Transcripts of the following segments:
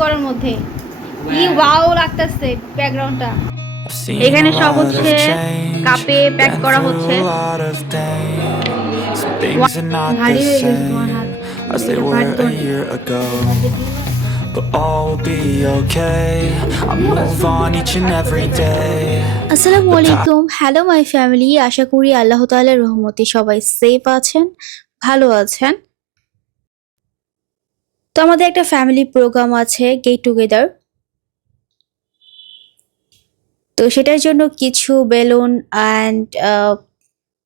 করার মধ্যে। কি ওয়াও লাগতেছে ব্যাকগ্রাউন্ডটা এখানে সব হচ্ছে কাপে প্যাক করা হচ্ছে। ভারী হয়ে গেছে As they were a year ago But all will be okay. I move on each and every day. আসসালামু আলাইকুম। হ্যালো মাই ফ্যামিলি আশা করি আল্লাহ তাআলার রহমতে সবাই সেফ আছেন ভালো আছেন। তো আমাদের একটা ফ্যামিলি প্রোগ্রাম আছে গেট টুগেদার তো সেটার জন্য কিছু বেলুন অ্যান্ড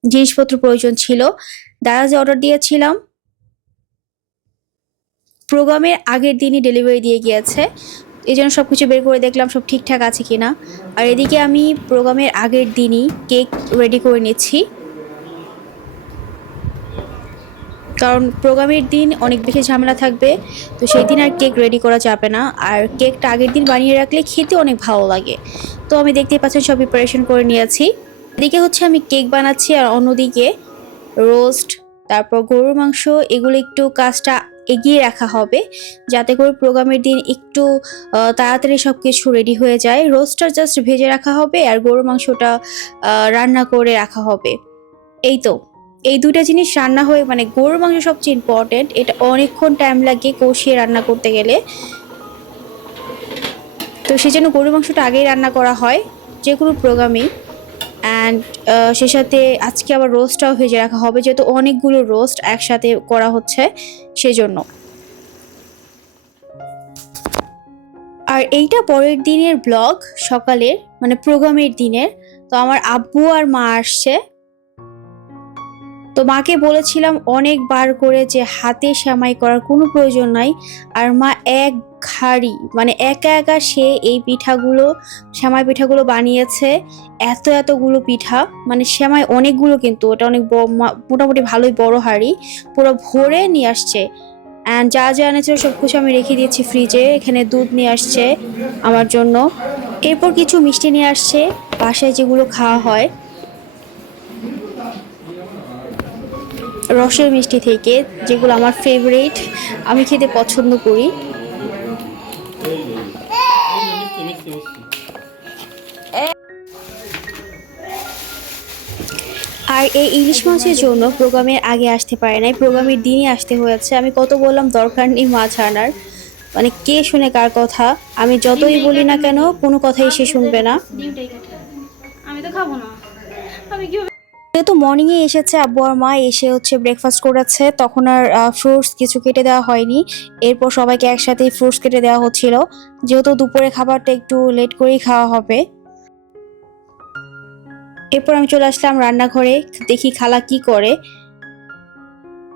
জিনিসপত্র প্রয়োজন ছিল। দারাজে অর্ডার দিয়েছিলাম প্রোগ্রামের আগের দিনই ডেলিভারি দিয়ে গিয়েছে। এই জন্য সব কিছু বের করে দেখলাম সব ঠিকঠাক আছে কিনা। আর এদিকে আমি প্রোগ্রামের আগের দিনই কেক রেডি করে নিচ্ছি। কারণ প্রোগ্রামের দিন অনেক বেশি ঝামেলা থাকবে, তো সেই দিন আর কেক রেডি করা যাবে না। আর কেকটা আগের দিন বানিয়ে রাখলে খেতে অনেক ভালো লাগে। তো আমি দেখতে পাচ্ছি সব প্রিপারেশন করে নিয়েছি। এদিকে হচ্ছে আমি কেক বানাচ্ছি আর অন্যদিকে রোস্ট তারপর গরুর মাংস, এগুলো একটু কাজটা এগিয়ে রাখা হবে, যাতে করে প্রোগ্রামের দিন একটু তাড়াতাড়ি সব কিছু রেডি হয়ে যায়। রোস্টটা জাস্ট ভেজে রাখা হবে আর গরুর মাংসটা রান্না করে রাখা হবে। এই তো। এই দুইটা জিনিস রান্না হয়ে মানে গরুর মাংস সবচেয়ে ইম্পর্টেন্ট এটা অনেকক্ষণ টাইম লাগে কষিয়ে রান্না করতে গেলে। তো সেই জন্য গরুর মাংসটা আগেই রান্না করা হয়, যে কোনো প্রোগ্রামেই অ্যান্ড সে সাথে আজকে আবার রোস্টটাও ভেজে রাখা হবে, যেহেতু অনেকগুলো রোস্ট একসাথে করা হচ্ছে, সেজন্য। আর এইটা পরের দিনের ব্লগ সকালের মানে প্রোগ্রামের দিনের। তো আমার আব্বু আর মা আসছে তো মাকে বলেছিলাম অনেকবার করে যে হাতে সেমাই করার কোনো প্রয়োজন নাই। আর মা এক ঘাড়ি মানে একা একা সে এই পিঠাগুলো, সেমাই পিঠাগুলো বানিয়েছে। এত এতগুলো পিঠা মানে সেমাই অনেকগুলো কিন্তু, ওটা অনেক মোটামুটি ভালোই বড় হাড়ি, পুরো ভরে নিয়ে আসছে। অ্যান্ড যা যা এনেছিল সব কিছু আমি রেখে দিয়েছি ফ্রিজে এখানে দুধ নিয়ে আসছে আমার জন্য। এরপর কিছু মিষ্টি নিয়ে আসছে, বাসায় যেগুলো খাওয়া হয়। রসের মিষ্টি থেকে, যেগুলো আমার ফেভারিট আমি খেতে পছন্দ করি। আর এই ইলিশ মাছের জন্য প্রোগ্রামের আগে আসতে পারে নাই, প্রোগ্রামের দিনই আসতে হয়েছে। আমি কত বললাম, দরকার নেই মাছ আনার। মানে কে শুনে কার কথা, আমি যতই বলি না কেন, কোনো কথাই সে শুনবে না। আমি তো খাব না। যেহেতু মর্নিংয়ে এসেছে আব্বু আর মা এসে হচ্ছে ব্রেকফাস্ট করেছে, তখন আর ফ্রুটস কিছু কেটে দেওয়া হয়নি। এরপর সবাইকে একসাথেই ফ্রুটস কেটে দেওয়া হচ্ছিল। যেহেতু দুপুরে খাবারটা একটু লেট করেই খাওয়া হবে। এরপর আমি চলে আসলাম রান্নাঘরে, দেখি খালা কি করে।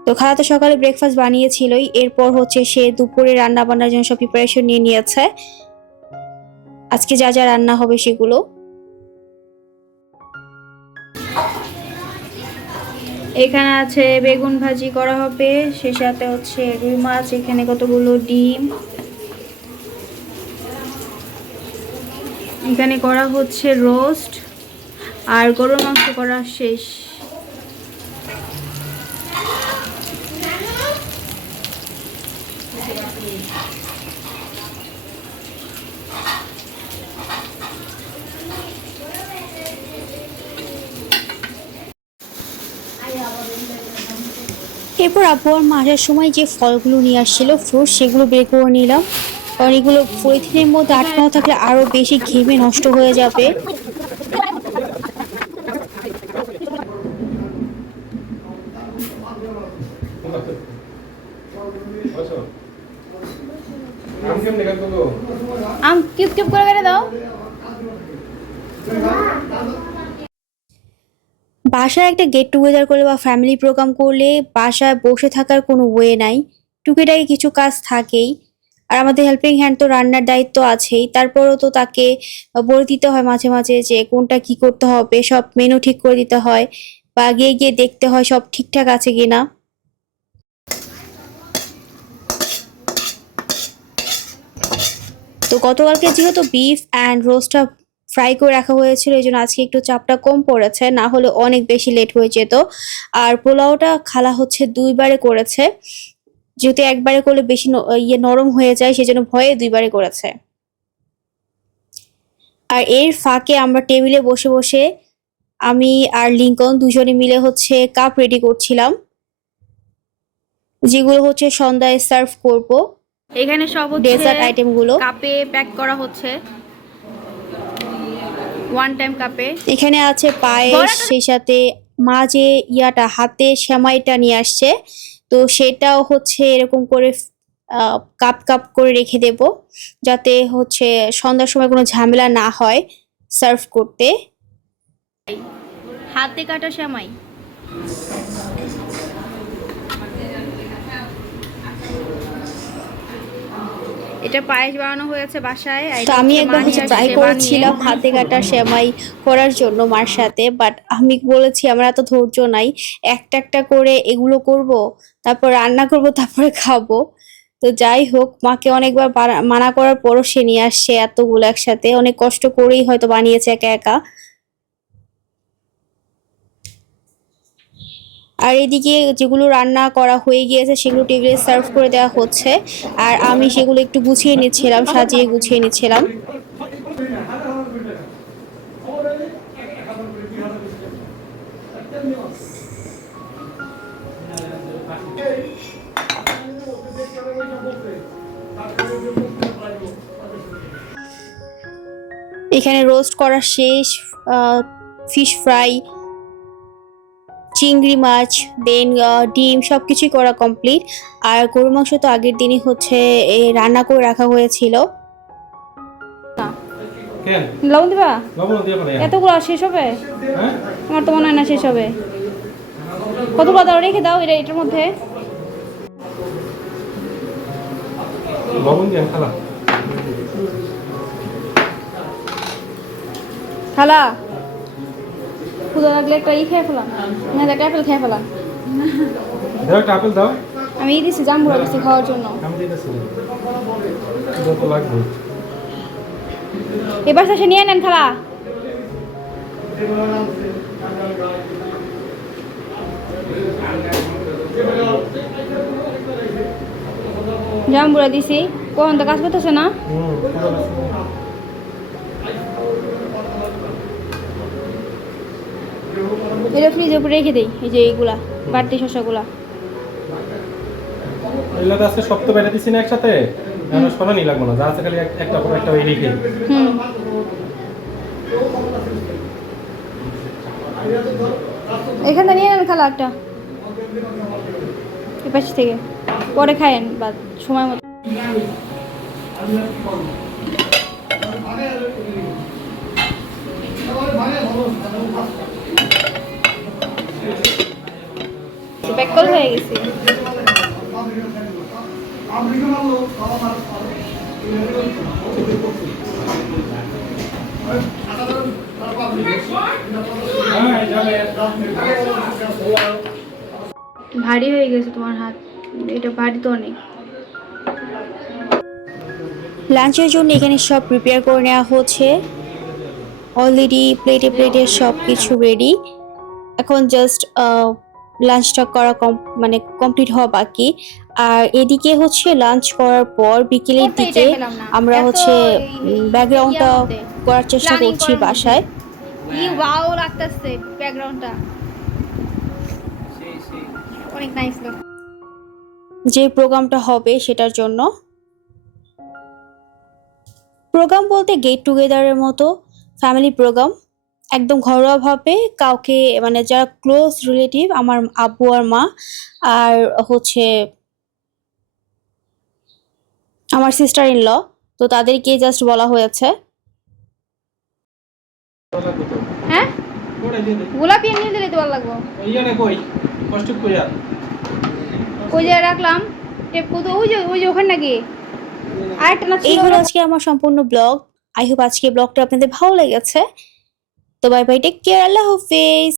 তো খালা তো সকালে ব্রেকফাস্ট বানিয়েছিলই। এরপর হচ্ছে সে দুপুরে রান্না বান্নার জন্য সব প্রিপারেশন নিয়ে নিয়েছে। আজকে যা যা রান্না হবে সেগুলো। এখানে আছে বেগুন ভাজি করা হবে, সে সাথে হচ্ছে রুই মাছ, এখানে কতগুলো ডিম। এখানে করা হচ্ছে রোস্ট, আর গরুর মাংস করা শেষ। এরপর আব্বু আর মা আসার সময় যে ফলগুলো নিয়ে আসছিল ফ্রুট সেগুলো বের করে নিলাম। কারণ এগুলো পলিথিনের মধ্যে আটকানো থাকলে আরও বেশি ঘেমে নষ্ট হয়ে যাবে। আম কিউব কিউব করে দাও। বাসায় একটা গেট টুগেদার করলে বা ফ্যামিলি প্রোগ্রাম করলে বাসায় বসে থাকার কোনো ওয়ে নাই। টুকিটাকি কিছু কাজ থাকেই। আর আমাদের হেল্পিং হ্যান্ড তো রান্নার দায়িত্ব আছেই। তারপরও তো তাকে বলে দিতে হয় মাঝে মাঝে যে কোনটা কি করতে হবে, সব মেনু ঠিক করে দিতে হয় বা গিয়ে গিয়ে দেখতে হয় সব ঠিকঠাক আছে কিনা। তো গতকালকে যেহেতু বিফ অ্যান্ড রোস্টটা ফ্রাই করে রাখা হয়েছিল এই জন্য আজকে একটু চাপটা কম পড়েছে না হলে অনেক বেশি লেট হয়ে যেত। আর পোলাওটা খালা হচ্ছে দুইবারে করেছে যেহেতু একবারে করলে বেশি ইয়ে নরম হয়ে যায় সেজন্য ভয়ে দুইবারে করেছে। আর এর ফাঁকে আমরা টেবিলে বসে বসে আমি আর লিঙ্কন দুজনে মিলে হচ্ছে কাপ রেডি করছিলাম যেগুলো হচ্ছে সন্ধ্যায় সার্ভ করব। এখানে সব ডেজার্ট আইটেমগুলো কাপে প্যাক করা হচ্ছে। ওয়ান টাইম কাপে। এখানে আছে পায়েস সেই সাথে মা যে ইয়াটা হাতে সেমাইটা নিয়ে আসছে। তো সেটাও হচ্ছে এরকম করে কাপ কাপ করে রেখে দেব যাতে হচ্ছে সন্ধ্যার সময় কোনো ঝামেলা না হয় সার্ভ করতে। হাতে কাটা সেমাই। এটা পায়েস বানানো হয়েছে বাসায় তো আমি একবার হচ্ছে ট্রাই করেছিলাম হাতে কাটা সেমাই করার জন্য মার সাথে বাট আমি বলেছি আমার এত ধৈর্য নাই একটা একটা করে এগুলো করব তারপর রান্না করব তারপরে খাব। তো যাই হোক মাকে অনেকবার মানা করার পরও সে নিয়ে আসছে এতগুলো একসাথে অনেক কষ্ট করেই হয়তো বানিয়েছে একা একা। আর এদিকে যেগুলো রান্না করা হয়ে গিয়েছে, সেগুলো টেবিলে সার্ভ করে দেওয়া হচ্ছে। আর আমি সেগুলো একটু গুছিয়ে নিচ্ছিলাম, সাজিয়ে গুছিয়ে নিচ্ছিলাম। এখানে রোস্ট করা শেষ ফিশ ফ্রাই চিংড়ি মাছ দেন ডিম সব কিছুই করা কমপ্লিট আর গরু মাংস তো আগের দিনই হচ্ছে এ, রান্না করে রাখা হয়েছিল। কেন? লবণ দিবা? লবণ এতগুলো শেষ হবে? হ্যাঁ? আমার তো মনে হয় না শেষ হবে। কতগুলো দাও রেখে দাও এটা এটার মধ্যে। লবণ খালা ক্ষুদা লাগলে একটা ই খেয়ে ফেলাম হ্যাঁ একটা খেয়ে ফেলাম দাও একটা আপেল দাও। আমি ই দিচ্ছি জাম্বুরা দিচ্ছি খাওয়ার জন্য। এবার সে নিয়ে নেন খালা। জাম্বুরা দিছি। কখন তো কাজ করতেছে না? এটা ফ্রিজের উপরে রেখে দিই এই যে এইগুলা বাড়তি শসাগুলা। এগুলো তো আজকে সপ্তাহ বেড়ে দিছি না একসাথে? এখন শোনানি লাগবো না। যা আছে খালি একটা পর একটা ওই রেখে। হুম। এখানে নিয়ে নেন খালা একটা। এ পাশ থেকে। পরে খায়েন বা সময় মতো। ব্যাককল হয়ে গেছে। হ্যাঁ ভারী হয়ে গেছে তোমার হাত। এটা ভারী তো অনেক। লাঞ্চের জন্য এখানে সব প্রিপেয়ার করে নেওয়া হচ্ছে। অলরেডি প্লেটে প্লেটে সব কিছু রেডি এখন জাস্ট লাঞ্চটা করা কম মানে কমপ্লিট হওয়া বাকি। আর এদিকে হচ্ছে লাঞ্চ করার পর বিকেলের দিকে আমরা হচ্ছে ব্যাকগ্রাউন্ডটা করার চেষ্টা করছি বাসায়। ই ওয়াও লাগতেছে ব্যাকগ্রাউন্ডটা অনেক নাইস যে প্রোগ্রামটা হবে সেটার জন্য। প্রোগ্রাম বলতে গেট টুগেদারের মতো ফ্যামিলি প্রোগ্রাম একদম ঘরোয়াভাবে কাউকে মানে যারা ক্লোজ রিলেটিভ আমার আব্বু আর মা আর হচ্ছে আমার সিস্টার ইন ল তো তাদেরকে জাস্ট বলা হয়েছে। হ্যাঁ? গোলাপি নিয়ে দিলে তো ভালো লাগবো। কই? কষ্ট কইয়া ওই যে রাখলাম। টেপ ওই যে ওই যে ওখানে নাকি? আরেকটা না এই হলো আজকে আমার সম্পূর্ণ ব্লগ আই হোপ আজকে ব্লগটা আপনাদের ভালো লেগেছে। তো বাই বাই টেক কেয়ার আল্লাহ হাফেজ।